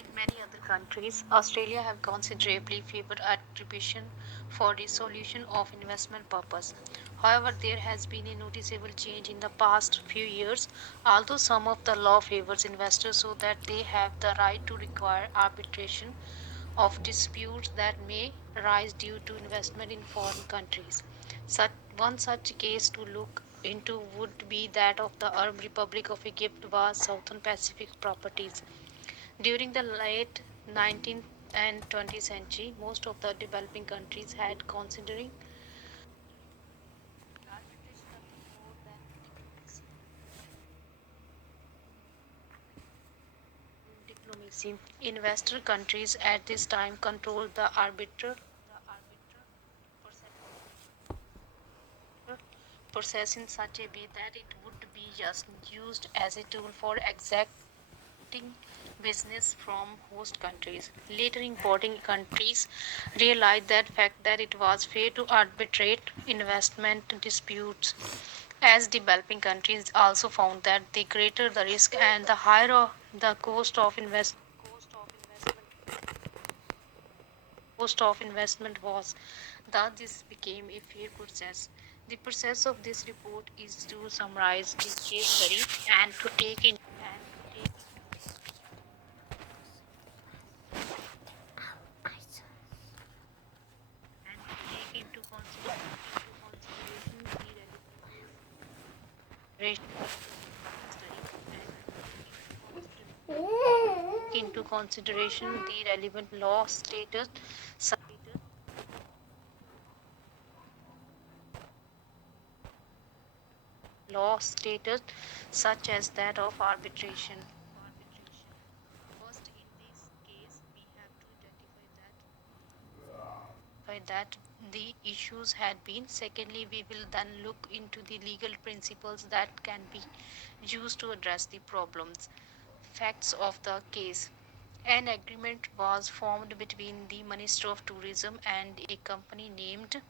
Like many other countries, Australia have considerably favored attribution for the solution of investment purpose. However, there has been a noticeable change in the past few years, although some of the law favors investors so that they have the right to require arbitration of disputes that may arise due to investment in foreign countries. One such case to look into would be that of the Arab Republic of Egypt was Southern Pacific Properties. During the late 19th and 20th century, most of the developing countries had considering arbitration nothing more than diplomacy. Investor countries at this time controlled the arbiter process in such a way that it would be just used as a tool for exacting business from host countries. Later importing countries realized that it was fair to arbitrate investment disputes, as developing countries also found that the greater the risk and the higher the cost of investment was, thus this became a fair process. The process of this report is to summarize the case study and to take into consideration the relevant law status such as that of arbitration. First, in this case, we have to identify that the issues had been. Secondly, we will then look into the legal principles that can be used to address the problems. Facts of the case. An agreement was formed between the Minister of Tourism and a company named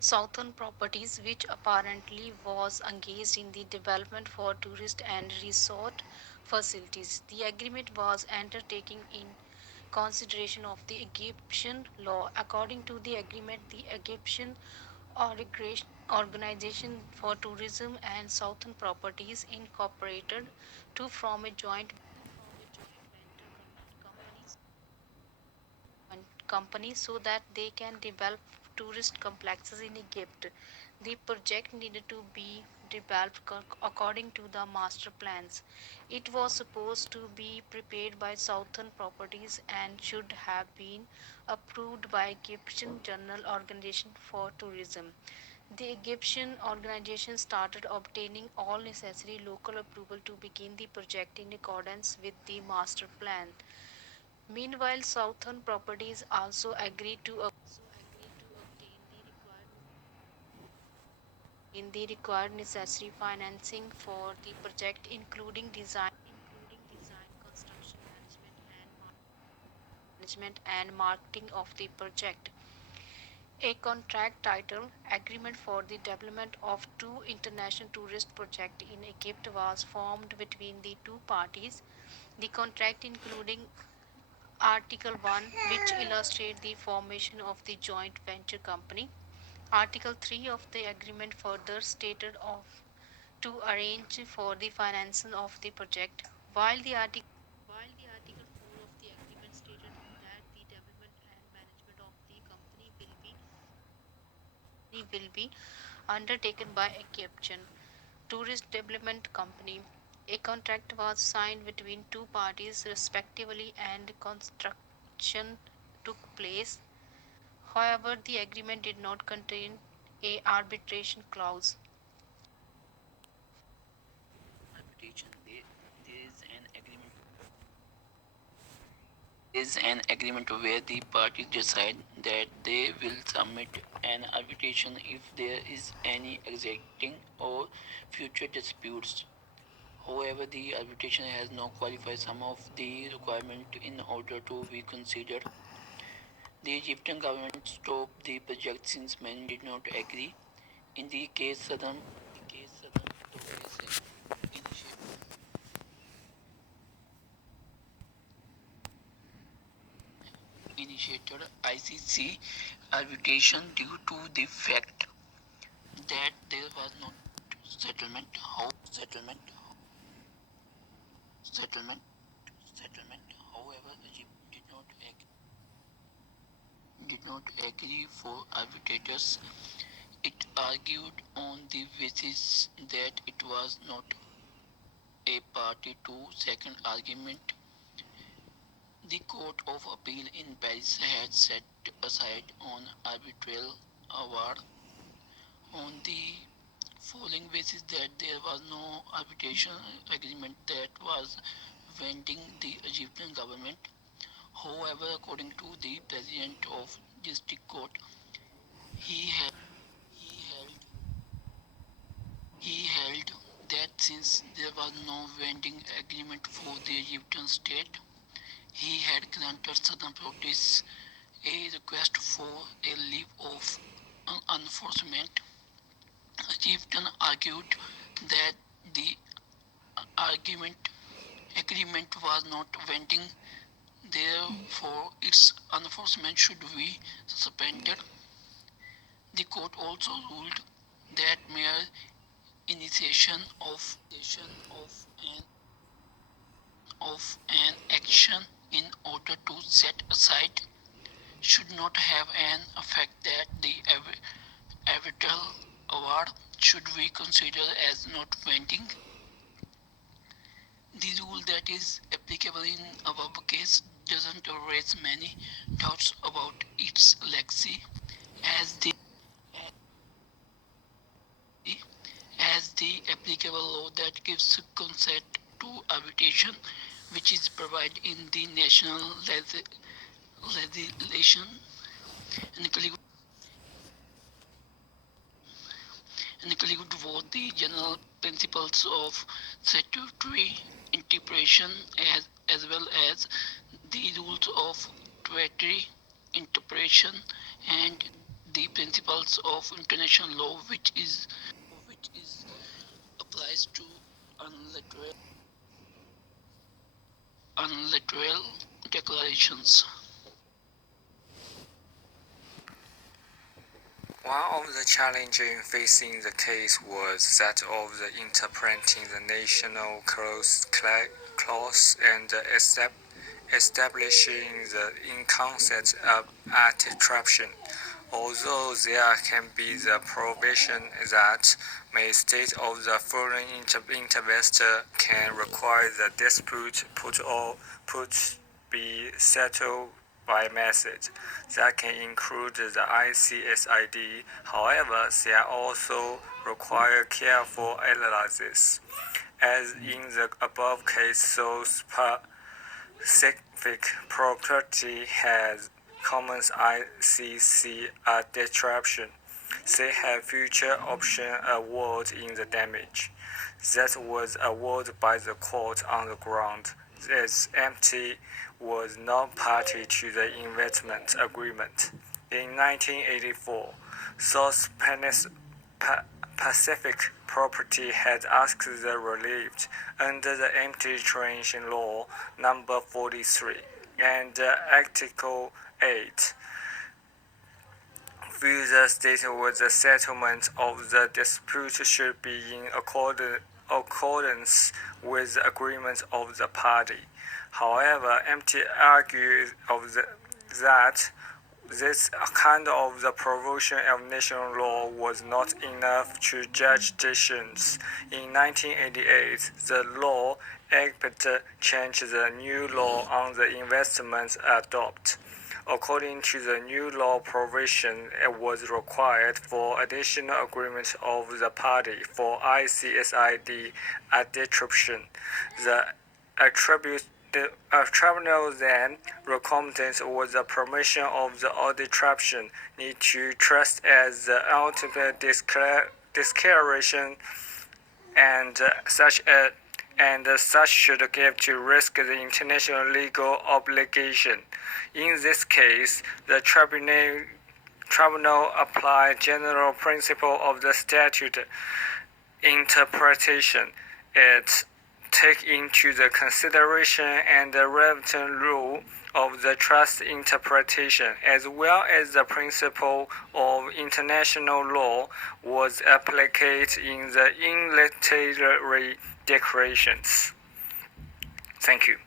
Southern Properties, which apparently was engaged in the development for tourist and resort facilities. The agreement was undertaken in consideration of the Egyptian law. According to the agreement, the Egyptian Organization for Tourism and Southern Properties incorporated to form a joint company so that they can develop tourist complexes in Egypt. The project needed to be developed according to the master plans. It was supposed to be prepared by Southern Properties and should have been approved by Egyptian General Organization for Tourism. The Egyptian organization started obtaining all necessary local approval to begin the project in accordance with the master plan. Meanwhile, Southern Properties also agreed to obtain the required necessary financing for the project, including design, construction management and marketing of the project. A contract title agreement for the development of two international tourist projects in Egypt was formed between the two parties. The contract including Article 1, which illustrates the formation of the joint venture company. Article 3 of the agreement further stated of to arrange for the financing of the project, while the Article 4 of the agreement stated that the development and management of the company will be undertaken by Egyptian Tourist Development Company. A contract was signed between two parties respectively and construction took place. However, the agreement did not contain a arbitration clause. Is an agreement where the parties decide that they will submit an arbitration if there is any exacting or future disputes. However, the arbitration has not qualified some of the requirements in order to be considered. The Egyptian government stopped the project since many did not agree. In the case Southern initiated ICC arbitration due to the fact that there was no settlement. Settlement. However, Egypt did not agree for arbitrators. It argued on the basis that it was not a party to second argument. The Court of Appeal in Paris had set aside an arbitral award on the following basis that there was no arbitration agreement that was binding the Egyptian government. However, according to the president of district court, he held, he held, he held that since there was no binding agreement for the Egyptian state, he had granted Southern Protests a request for a leave of enforcement. Egyptian argued that the argument agreement was not binding, therefore its enforcement should be suspended. The court also ruled that mere initiation an action in order to set aside should not have an effect that the arbitral award should be considered as not binding. The rule that is applicable in our case doesn't raise many doubts about its legacy, as the as the applicable law that gives consent to arbitration, which is provided in the national legislation, include include both the general principles of statutory interpretation as well as the rules of treaty interpretation and the principles of international law which is applies to unilateral declarations. One of the challenges facing the case was that of the interpreting the national clause and establishing the concept of anti-traption. Although there can be the provision that may state of the foreign investor can require the dispute put be settled by method that can include the ICSID. However, they also require careful analysis. As in the above case, so specific property has common ICC disruption. They have future option award in the damage. That was awarded by the court on the ground that MT was not party to the investment agreement. In 1984, South Pacific Property had asked the relief under the Anti-Traption Law number 43 and Article 8. With the state with the settlement of the dispute should be in accordance with the agreement of the party. However, MT argued that this kind of the provision of national law was not enough to judge decisions. In 1988, the Law Act changed the new law on the investments adopted. According to the new law provision, it was required for additional agreement of the party for ICSID arbitration. The tribunal then recommended was the permission of the arbitration need to trust as the ultimate declaration and such should give to risk the international legal obligation. In this case, the tribunal applied general principle of the statute interpretation. It take into the consideration and the relevant rule of the trust interpretation, as well as the principle of international law, was applied in the unilateral declarations. Thank you.